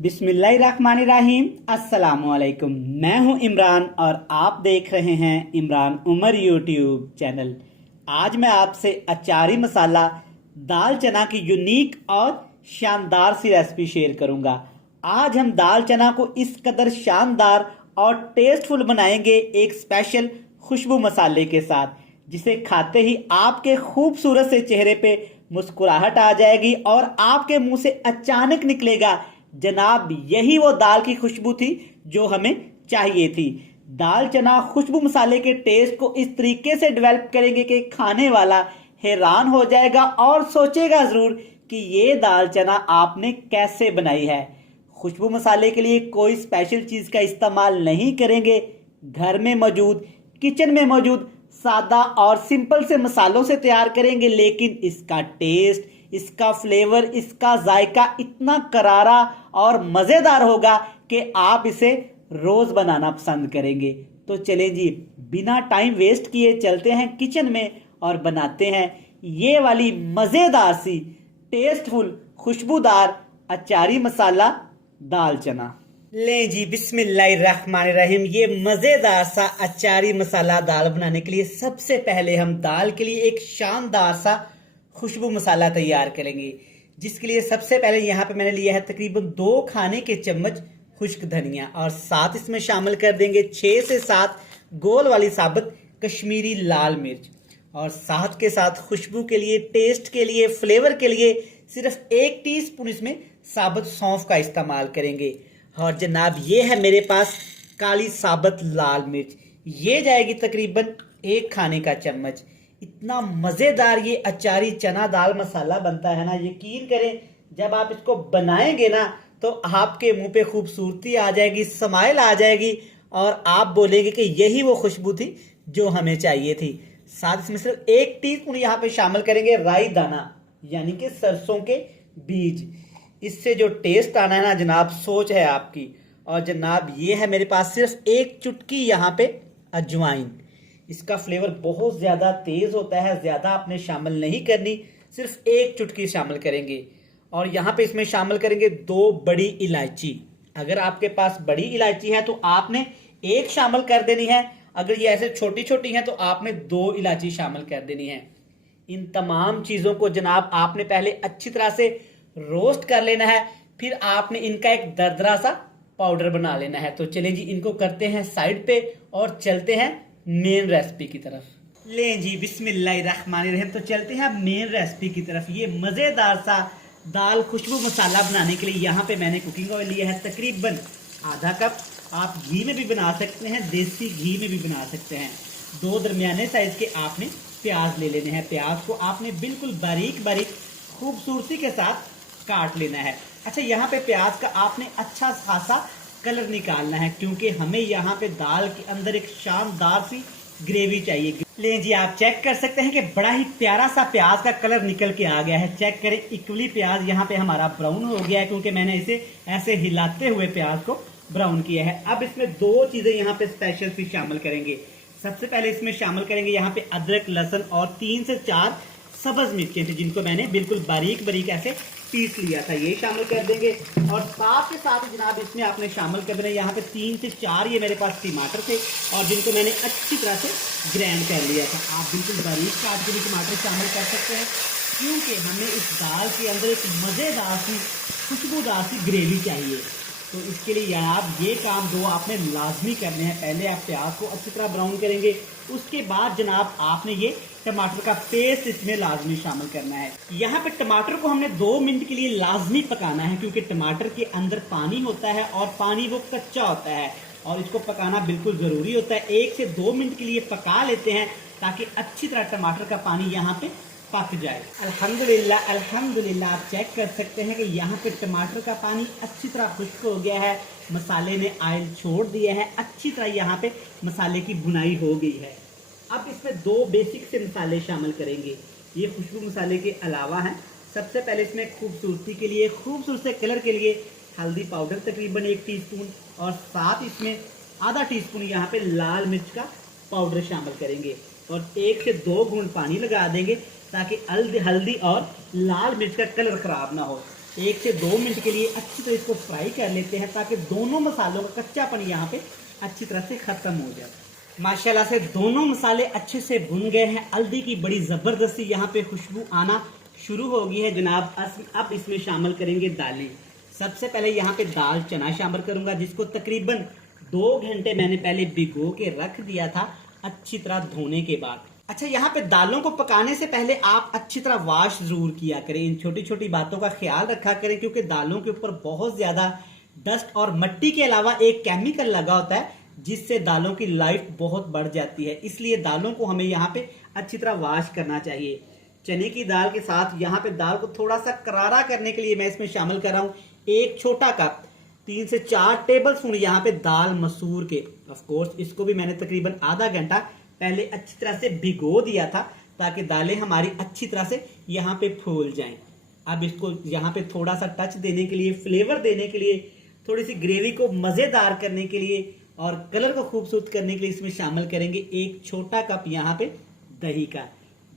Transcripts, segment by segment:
बिस्मिल्लाहिर्रहमानिर्रहीम। अस्सलामुअलैकुम। मैं हूं इमरान और आप देख रहे हैं इमरान उमर यूट्यूब चैनल। आज मैं आपसे अचारी मसाला दाल चना की यूनिक और शानदार सी रेसिपी शेयर करूंगा। आज हम दाल चना को इस कदर शानदार और टेस्टफुल बनाएंगे एक स्पेशल खुशबू मसाले के साथ, जिसे खाते ही आपके खूबसूरत से चेहरे पे मुस्कुराहट आ जाएगी और आपके मुंह से अचानक निकलेगा, जनाब यही वो दाल की खुशबू थी जो हमें चाहिए थी। दाल चना खुशबू मसाले के टेस्ट को इस तरीके से डेवलप करेंगे कि खाने वाला हैरान हो जाएगा और सोचेगा जरूर कि ये दाल चना आपने कैसे बनाई है। खुशबू मसाले के लिए कोई स्पेशल चीज का इस्तेमाल नहीं करेंगे। घर में मौजूद, किचन में मौजूद सादा और सिंपल से मसालों से तैयार करेंगे, लेकिन इसका टेस्ट, इसका फ्लेवर, इसका जायका इतना करारा और मजेदार होगा कि आप इसे रोज बनाना पसंद करेंगे। तो चलें जी, बिना टाइम वेस्ट किए चलते हैं किचन में और बनाते हैं ये वाली मजेदार सी टेस्टफुल खुशबूदार अचारी मसाला दाल चना। ले जी, बिस्मिल्लाहिर्रहमानिर्रहीम। ये मजेदार सा अचारी मसाला दाल बनाने के लिए सबसे पहले हम दाल के लिए एक शानदार सा खुशबू मसाला तैयार करेंगे, जिसके लिए सबसे पहले यहाँ पे मैंने लिया है तकरीबन 2 खाने के चम्मच खुश्क धनिया और साथ इसमें शामिल कर देंगे 6 से 7 गोल वाली साबुत कश्मीरी लाल मिर्च, और साथ के साथ खुशबू के लिए, टेस्ट के लिए, फ्लेवर के लिए सिर्फ 1 टीस्पून इसमें साबुत सौंफ का इस्तेमाल करेंगे। और जनाब ये है मेरे पास काली साबुत लाल मिर्च, ये जाएगी तकरीबन 1 खाने का चम्मच। इतना मजेदार ये अचारी चना दाल मसाला बनता है ना, यकीन करें जब आप इसको बनाएंगे ना तो आपके मुंह पे खूबसूरती आ जाएगी, स्माइल आ जाएगी और आप बोलेंगे कि यही वो खुशबू थी जो हमें चाहिए थी। साथ इसमें सिर्फ 1 टीस्पून यहाँ पे शामिल करेंगे राई दाना, यानी कि सरसों के बीज। इससे जो टेस्ट आना है ना जनाब, सोच है आपकी। और जनाब ये है मेरे पास सिर्फ 1 चुटकी यहाँ पे अजवाइन। इसका फ्लेवर बहुत ज्यादा तेज होता है, ज्यादा आपने शामिल नहीं करनी, सिर्फ 1 चुटकी शामिल करेंगे। और यहाँ पे इसमें शामिल करेंगे 2 बड़ी इलायची। अगर आपके पास बड़ी इलायची है तो आपने 1 शामिल कर देनी है, अगर ये ऐसे छोटी छोटी है तो आपने 2 इलायची शामिल कर देनी है। इन तमाम चीजों को जनाब आपने पहले अच्छी तरह से रोस्ट कर लेना है, फिर आपने इनका एक दरदरा सा पाउडर बना लेना है। तो चलें जी, इनको करते हैं साइड पे और चलते हैं मेन रेसिपी की तरफ। लें जी, बिस्मिल्लाहिर्रहमानिर्रहीम। तो चलते हैं मेन रेसिपी की तरफ। ये मजेदार सा दाल खुशबू मसाला बनाने के लिए यहाँ पे मैंने कुकिंग ऑयल लिया है तकरीबन आधा कप। आप घी में भी बना सकते हैं, देसी घी में भी बना सकते हैं। 2 दरमियाने साइज के आपने प्याज ले लेने हैं। प्याज को आपने बिल्कुल बारीक बारीक खूबसूरती के साथ काट लेना है। अच्छा, यहाँ पे प्याज का आपने अच्छा खासा कलर निकालना है, क्योंकि हमें यहाँ पे दाल के अंदर एक शानदार सी ग्रेवी चाहिए। ले जी, आप चेक कर सकते हैं कि बड़ा ही प्यारा सा प्याज का कलर निकल के आ गया है। चेक करें, इक्वली प्याज यहाँ पे हमारा ब्राउन हो गया है, क्योंकि मैंने इसे ऐसे हिलाते हुए प्याज को ब्राउन किया है। अब इसमें 2 चीजें यहाँ पे स्पेशल सी शामिल करेंगे। सबसे पहले इसमें शामिल करेंगे यहाँ पे अदरक, लहसुन और 3 से 4 सब्ज मिर्चें थी, जिनको मैंने बिल्कुल बारीक बारीक ऐसे पीस लिया था, ये शामिल कर देंगे। और साथ के साथ जनाब इसमें आपने शामिल कर देना यहाँ पे 3 से 4 ये मेरे पास टमाटर थे, और जिनको मैंने अच्छी तरह से ग्राइंड कर लिया था। आप बिल्कुल बारीक काट के भी टमाटर शामिल कर सकते हैं, क्योंकि हमें इस दाल के अंदर एक मज़ेदार सी खुशबूदार सी ग्रेवी चाहिए। तो इसके लिए आप ये काम 2 आपने लाजमी करने हैं। पहले आप प्याज को अच्छी तरह ब्राउन करेंगे, उसके बाद जनाब आपने ये टमाटर का पेस्ट इसमें लाजमी शामिल करना है। यहाँ पे टमाटर को हमने 2 मिनट के लिए लाजमी पकाना है, क्योंकि टमाटर के अंदर पानी होता है और पानी वो कच्चा होता है और इसको पकाना बिल्कुल ज़रूरी होता है। 1 से 2 मिनट के लिए पका लेते हैं ताकि अच्छी तरह टमाटर का पानी यहाँ पे पक जाए। अल्हम्दुलिल्लाह अल्हम्दुलिल्लाह, आप चेक कर सकते हैं कि यहाँ पे टमाटर का पानी अच्छी तरह खुश्क हो गया है, मसाले ने ऑयल छोड़ दिया है, अच्छी तरह यहाँ पे मसाले की भुनाई हो गई है। अब इसमें 2 बेसिक से मसाले शामिल करेंगे, ये खुशबू मसाले के अलावा हैं। सबसे पहले इसमें खूबसूरती के लिए, खूबसूरत से कलर के लिए हल्दी पाउडर तकरीबन 1 टीस्पून, और साथ इसमें आधा टीस्पून यहाँ पे लाल मिर्च का पाउडर शामिल करेंगे, और 1 से 2 बूंद पानी लगा देंगे ताकि हल्दी और लाल मिर्च का कलर खराब ना हो। 1 से 2 मिनट के लिए अच्छी तरह इसको फ्राई कर लेते हैं ताकि दोनों मसालों का कच्चापन यहाँ पे अच्छी तरह से ख़त्म हो जाए। माशाल्लाह से दोनों मसाले अच्छे से भुन गए हैं। हल्दी की बड़ी ज़बरदस्ती यहाँ पे खुशबू आना शुरू हो गई है जनाब। अब इसमें शामिल करेंगे दालें। सबसे पहले यहाँ पे दाल चना शामिल करूँगा, जिसको तकरीबन 2 घंटे मैंने पहले भिगो के रख दिया था अच्छी तरह धोने के बाद। अच्छा, यहाँ पे दालों को पकाने से पहले आप अच्छी तरह वॉश जरूर किया करें। इन छोटी छोटी बातों का ख्याल रखा करें क्योंकि दालों के ऊपर बहुत ज्यादा डस्ट और मिट्टी के अलावा एक केमिकल लगा होता है जिससे दालों की लाइफ बहुत बढ़ जाती है। इसलिए दालों को हमें यहाँ पे अच्छी तरह वॉश करना चाहिए। चने की दाल के साथ यहाँ पे दाल को थोड़ा सा करारा करने के लिए मैं इसमें शामिल कर रहा हूँ 1 छोटा कप 3 से 4 टेबल स्पून यहाँ पे दाल मसूर के। ऑफ कोर्स इसको भी मैंने तकरीबन आधा घंटा पहले अच्छी तरह से भिगो दिया था ताकि दालें हमारी अच्छी तरह से यहाँ पे फूल जाएं। अब इसको यहाँ पे थोड़ा सा टच देने के लिए, फ्लेवर देने के लिए, थोड़ी सी ग्रेवी को मज़ेदार करने के लिए और कलर को खूबसूरत करने के लिए इसमें शामिल करेंगे 1 छोटा कप यहाँ पे दही का।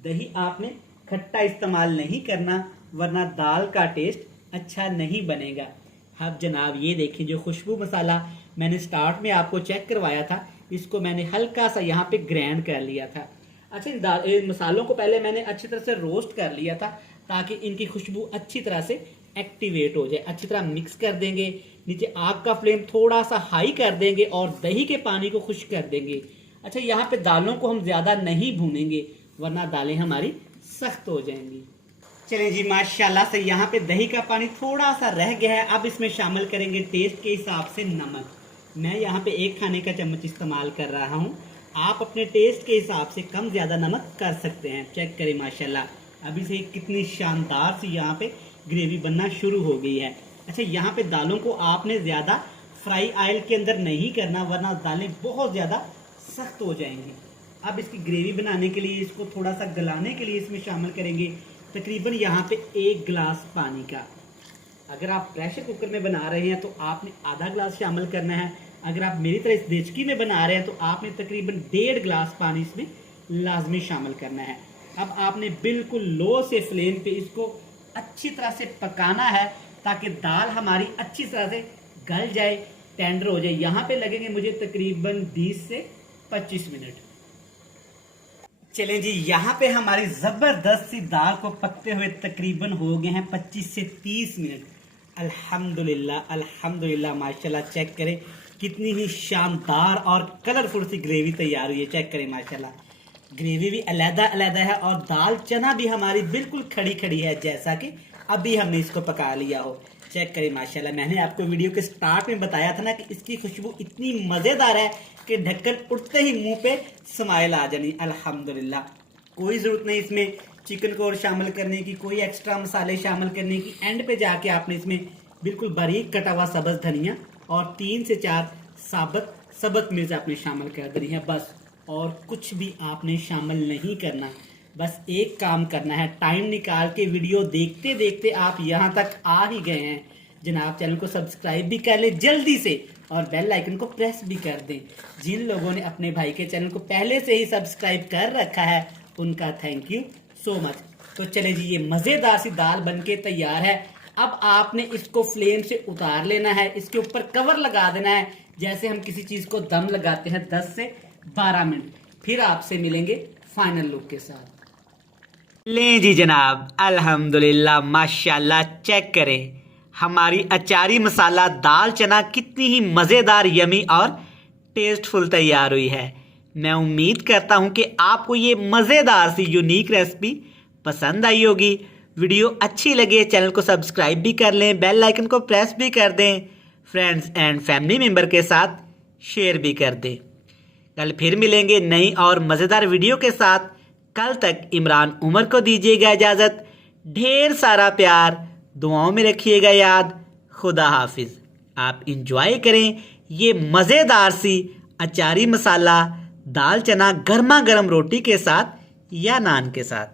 दही आपने खट्टा इस्तेमाल नहीं करना वरना दाल का टेस्ट अच्छा नहीं बनेगा। अब जनाब ये देखिए, जो खुशबू मसाला मैंने स्टार्ट में आपको चेक करवाया था इसको मैंने हल्का सा यहाँ पे ग्राइंड कर लिया था। अच्छा, इन मसालों को पहले मैंने अच्छी तरह से रोस्ट कर लिया था ताकि इनकी खुशबू अच्छी तरह से एक्टिवेट हो जाए। अच्छी तरह मिक्स कर देंगे, नीचे आग का फ्लेम थोड़ा सा हाई कर देंगे और दही के पानी को खुश्क कर देंगे। अच्छा, यहाँ पे दालों को हम ज्यादा नहीं भूनेंगे वरना दालें हमारी सख्त हो जाएंगी। चलिए जी, माशाल्लाह से यहाँ पे दही का पानी थोड़ा सा रह गया है। अब इसमें शामिल करेंगे टेस्ट के हिसाब से नमक। मैं यहाँ पे 1 खाने का चम्मच इस्तेमाल कर रहा हूँ। आप अपने टेस्ट के हिसाब से कम ज़्यादा नमक कर सकते हैं। चेक करें माशाल्लाह अभी से कितनी शानदार सी यहाँ पे ग्रेवी बनना शुरू हो गई है। अच्छा, यहाँ पे दालों को आपने ज़्यादा फ्राई ऑयल के अंदर नहीं करना वरना दालें बहुत ज़्यादा सख्त हो जाएंगी। अब इसकी ग्रेवी बनाने के लिए, इसको थोड़ा सा गलाने के लिए इसमें शामिल करेंगे तकरीबन यहाँ पे 1 गिलास पानी का। अगर आप प्रेशर कुकर में बना रहे हैं तो आपने आधा गिलास शामिल करना है। अगर आप मेरी तरह इस देचकी में बना रहे हैं तो आपने तकरीबन 1.5 गिलास पानी इसमें लाजमी शामिल करना है। अब आपने बिल्कुल लो से फ्लेम पे इसको अच्छी तरह से पकाना है ताकि दाल हमारी अच्छी तरह से गल जाए, टेंडर हो जाए। यहाँ पे लगेंगे मुझे तकरीबन 20 से 25 मिनट। चलें जी, यहाँ पे हमारी जबरदस्त सी दाल को पकते हुए तकरीबन हो गए हैं 25 से 30 मिनट। अल्हम्दुलिल्लाह अल्हम्दुलिल्लाह माशाल्लाह। चेक करें कितनी ही शानदार और कलरफुल सी ग्रेवी तैयार हुई है। चेक करें माशाल्लाह, ग्रेवी भी अलग-अलग है और दाल चना भी हमारी बिल्कुल खड़ी खड़ी है जैसा कि अभी हमने इसको पका लिया हो। चेक करें माशाल्लाह, मैंने आपको वीडियो के स्टार्ट में बताया था ना कि इसकी खुशबू इतनी मज़ेदार है कि ढक्कन उठते ही मुंह पे स्माइल आ जानी। अल्हम्दुलिल्लाह, कोई ज़रूरत नहीं इसमें चिकन को और शामिल करने की, कोई एक्स्ट्रा मसाले शामिल करने की। एंड पे जाके आपने इसमें बिल्कुल बारीक कटा हुआ सब्ज़ धनिया और 3 से 4 सब्ज़ मिर्च आपने शामिल कर देनी है बस। और कुछ भी आपने शामिल नहीं करना। बस एक काम करना है, टाइम निकाल के वीडियो देखते देखते आप यहाँ तक आ ही गए हैं जनाब, चैनल को सब्सक्राइब भी कर ले जल्दी से और बेल आइकन को प्रेस भी कर दें। जिन लोगों ने अपने भाई के चैनल को पहले से ही सब्सक्राइब कर रखा है उनका थैंक यू सो मच। तो चले जी, ये मज़ेदार सी दाल बनके तैयार है। अब आपने इसको फ्लेम से उतार लेना है, इसके ऊपर कवर लगा देना है जैसे हम किसी चीज़ को दम लगाते हैं 10 से 12 मिनट। फिर आपसे मिलेंगे फाइनल लुक के साथ। लें जी जनाब, अल्हम्दुलिल्लाह माशाल्लाह। चेक करें हमारी अचारी मसाला दाल चना कितनी ही मज़ेदार, यमी और टेस्टफुल तैयार हुई है। मैं उम्मीद करता हूं कि आपको ये मज़ेदार सी यूनिक रेसिपी पसंद आई होगी। वीडियो अच्छी लगे चैनल को सब्सक्राइब भी कर लें, बेल आइकन को प्रेस भी कर दें, फ्रेंड्स एंड फैमिली मेम्बर के साथ शेयर भी कर दें। कल फिर मिलेंगे नई और मज़ेदार वीडियो के साथ। कल तक इमरान उमर को दीजिएगा इजाज़त। ढेर सारा प्यार, दुआओं में रखिएगा याद। खुदा हाफिज़। आप इंजॉय करें ये मज़ेदार सी अचारी मसाला दाल चना गर्मा गर्म रोटी के साथ या नान के साथ।